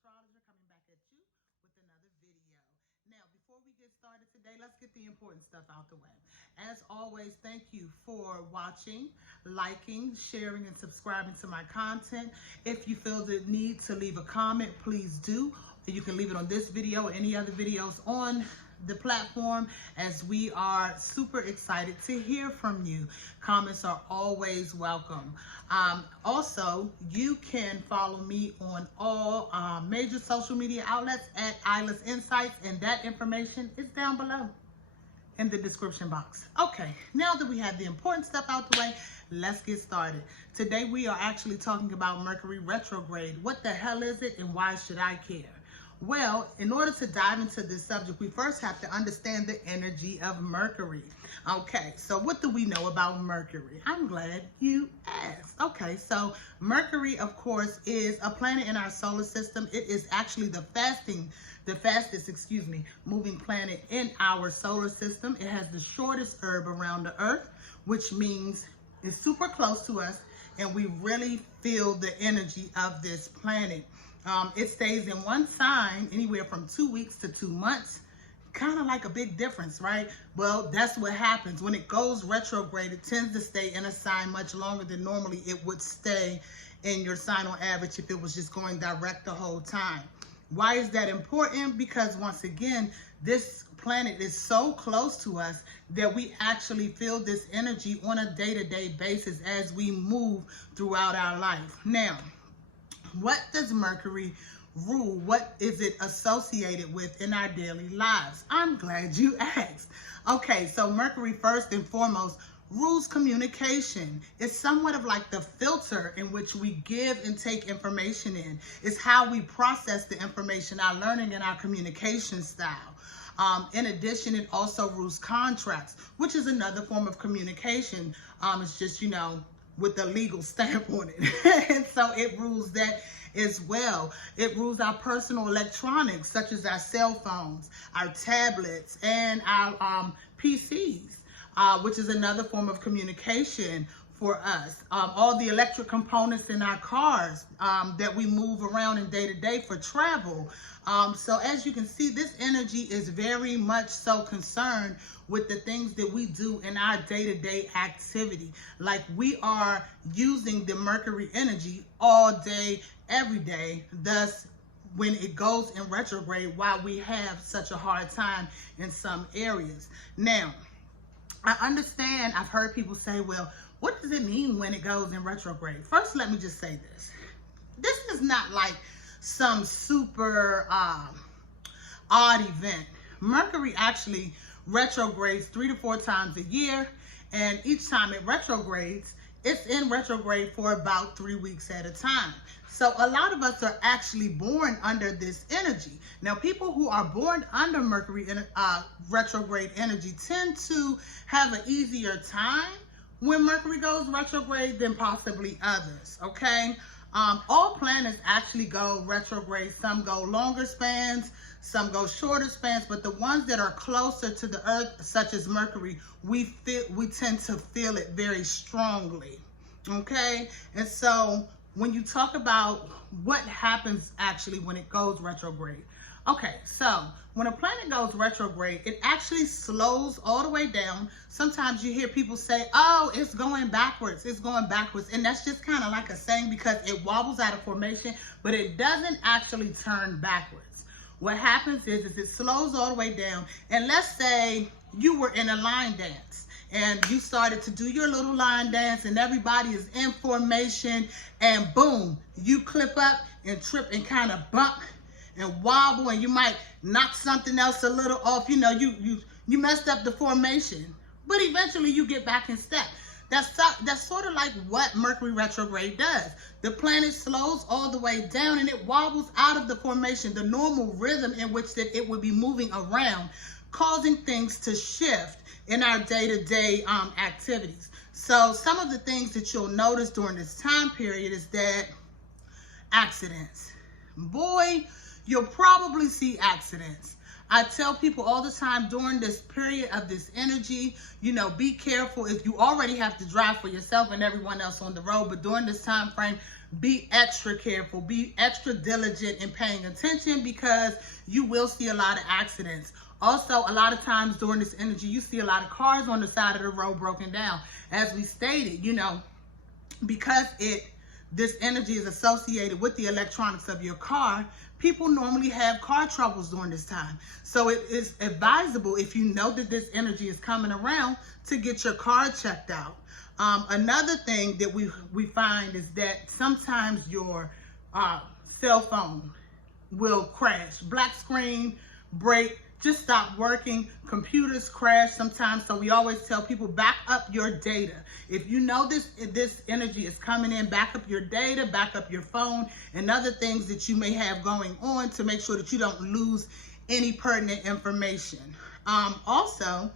astrologer coming back at you with another video. Now, before we get started today, let's get the important stuff out the way. As always, thank you for watching, liking, sharing, and subscribing to my content. If you feel the need to leave a comment, please do. You can leave it on this video or any other videos on the platform, as we are super excited to hear from you. Comments are always welcome. Also, you can follow me on all major social media outlets at iilahsinsights, and that information is down below in the description box. Okay, now that we have the important stuff out the way, let's get started. Today we are actually talking about Mercury Retrograde. What the hell is it and why should I care? Well, in order to dive into this subject, we first have to understand the energy of Mercury. Okay, so what do we know about Mercury? I'm glad you asked. Okay, so Mercury, of course, is a planet in our solar system. It is actually the fastest moving planet in our solar system. It has the shortest orb around the Earth, which means it's super close to us, and we really feel the energy of this planet. It stays in one sign anywhere from 2 weeks to 2 months. Kind of like a big difference, right? Well, that's what happens. When it goes retrograde, it tends to stay in a sign much longer than normally it would stay in your sign on average if it was just going direct the whole time. Why is that important? Because once again, this planet is so close to us that we actually feel this energy on a day-to-day basis as we move throughout our life. Now, what does Mercury rule? What is it associated with in our daily lives? I'm glad you asked. Okay, so Mercury, first and foremost, rules communication. It's somewhat of like the filter in which we give and take information in. It's how we process the information, our learning, and our communication style. In addition, it also rules contracts, which is another form of communication. It's just, with the legal stamp on it. And so it rules that as well. It rules our personal electronics, such as our cell phones, our tablets, and our PCs, which is another form of communication for us. All the electric components in our cars that we move around in day to day for travel. So as you can see, this energy is very much so concerned with the things that we do in our day-to-day activity. Like, we are using the Mercury energy all day, every day. Thus, when it goes in retrograde, why we have such a hard time in some areas. Now, I understand, I've heard people say, well, what does it mean when it goes in retrograde? First, let me just say this. This is not like some super odd event. Mercury actually retrogrades 3 to 4 times a year, and each time it retrogrades, it's in retrograde for about 3 weeks at a time. So a lot of us are actually born under this energy. Now, people who are born under Mercury retrograde energy tend to have an easier time when Mercury goes retrograde than possibly others, okay? All planets actually go retrograde. Some go longer spans, some go shorter spans, but the ones that are closer to the Earth, such as Mercury, we tend to feel it very strongly, okay? And so when you talk about what happens actually when it goes retrograde, okay, so when a planet goes retrograde, it actually slows all the way down. Sometimes you hear people say, oh, it's going backwards, it's going backwards. And that's just kind of like a saying because it wobbles out of formation, but it doesn't actually turn backwards. What happens is it slows all the way down. And let's say you were in a line dance and you started to do your little line dance and everybody is in formation, and boom, you clip up and trip and kind of bump and wobble, and you might knock something else a little off. You messed up the formation, but eventually you get back in step. That's sort of like what Mercury retrograde does. The planet slows all the way down and it wobbles out of the formation, the normal rhythm in which that it would be moving around, causing things to shift in our day-to-day activities. So some of the things that you'll notice during this time period is that accidents. Boy, you'll probably see accidents. I tell people all the time during this period of this energy, you know, be careful. If you already have to drive for yourself and everyone else on the road, but during this time frame, be extra careful, be extra diligent in paying attention, because you will see a lot of accidents. Also, a lot of times during this energy, you see a lot of cars on the side of the road broken down. As we stated, you know, because this energy is associated with the electronics of your car, people normally have car troubles during this time. So it is advisable, if you know that this energy is coming around, to get your car checked out. Another thing that we find is that sometimes your cell phone will crash. Black screen, break, just stop working. Computers crash sometimes. So we always tell people, back up your data. If you know this energy is coming in, back up your data, back up your phone, and other things that you may have going on, to make sure that you don't lose any pertinent information. Also,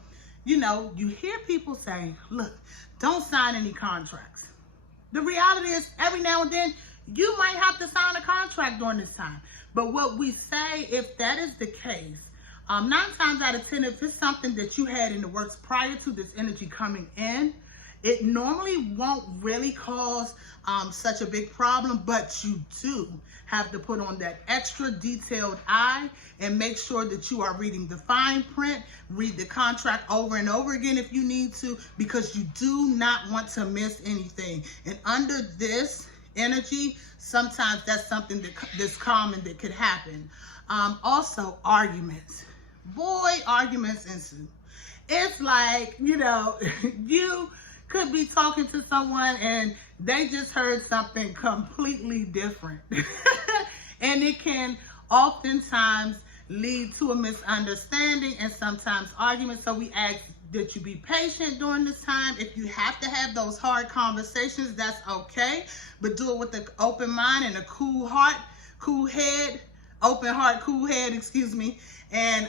you know, you hear people say, look, don't sign any contracts. The reality is, every now and then, you might have to sign a contract during this time. But what we say, if that is the case, 9 times out of 10, if it's something that you had in the works prior to this energy coming in, it normally won't really cause such a big problem, but you do have to put on that extra detailed eye and make sure that you are reading the fine print, read the contract over and over again if you need to, because you do not want to miss anything. And under this energy, sometimes that's something that's common that could happen. Also, arguments. Boy, arguments ensue. It's like, you know, you could be talking to someone and they just heard something completely different. And it can oftentimes lead to a misunderstanding and sometimes arguments. So we ask that you be patient during this time. If you have to have those hard conversations, that's okay. But do it with an open mind and a cool heart, cool head, open heart, cool head, excuse me. And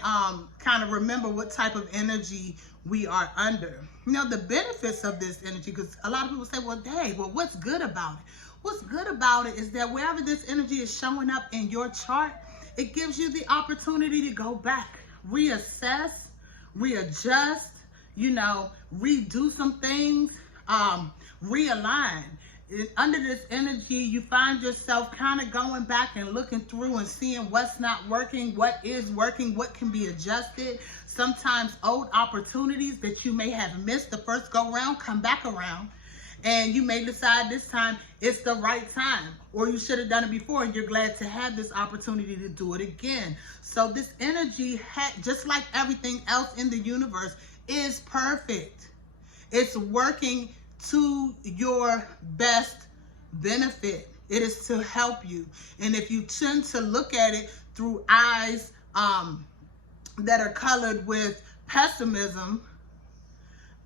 kind of remember what type of energy we are under. You know, the benefits of this energy, because a lot of people say, well, dang, well, what's good about it? What's good about it is that wherever this energy is showing up in your chart, it gives you the opportunity to go back, reassess, readjust, you know, redo some things, realign. Under this energy, you find yourself kind of going back and looking through and seeing what's not working, what is working, what can be adjusted. Sometimes old opportunities that you may have missed the first go round come back around, and you may decide this time it's the right time, or you should have done it before and you're glad to have this opportunity to do it again. So this energy, just like everything else in the universe, is perfect. It's working to your best benefit. It is to help you. And if you tend to look at it through eyes that are colored with pessimism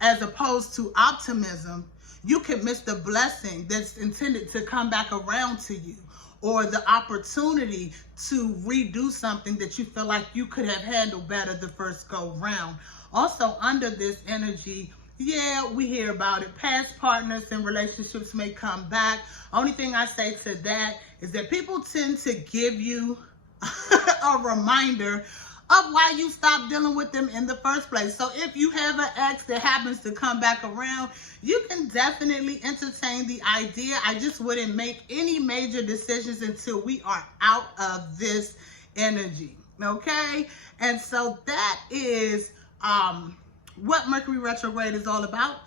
as opposed to optimism, you can miss the blessing that's intended to come back around to you, or the opportunity to redo something that you feel like you could have handled better the first go round. Also, under this energy, yeah, we hear about it. Past partners and relationships may come back. Only thing I say to that is that people tend to give you a reminder of why you stopped dealing with them in the first place. So if you have an ex that happens to come back around, you can definitely entertain the idea. I just wouldn't make any major decisions until we are out of this energy, okay? And so that is what Mercury Retrograde is all about.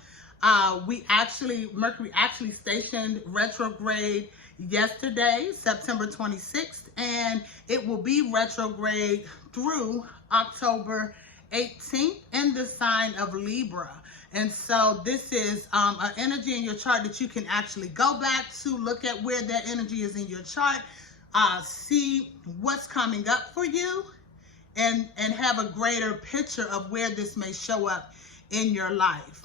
Mercury actually stationed retrograde yesterday, September 26th, and it will be retrograde through October 18th in the sign of Libra. And so this is an energy in your chart that you can actually go back to, look at where that energy is in your chart, see what's coming up for you, and have a greater picture of where this may show up in your life.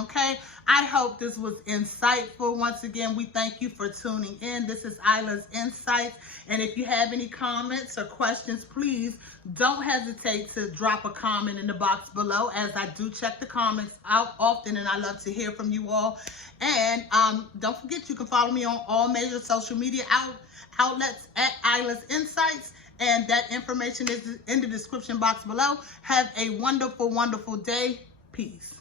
Okay, I hope this was insightful. Once again, we thank you for tuning in. This is Ilah's Insights. And if you have any comments or questions, please don't hesitate to drop a comment in the box below, as I do check the comments out often and I love to hear from you all. And don't forget, you can follow me on all major social media outlets at Ilah's Insights. And that information is in the description box below. Have a wonderful, wonderful day. Peace.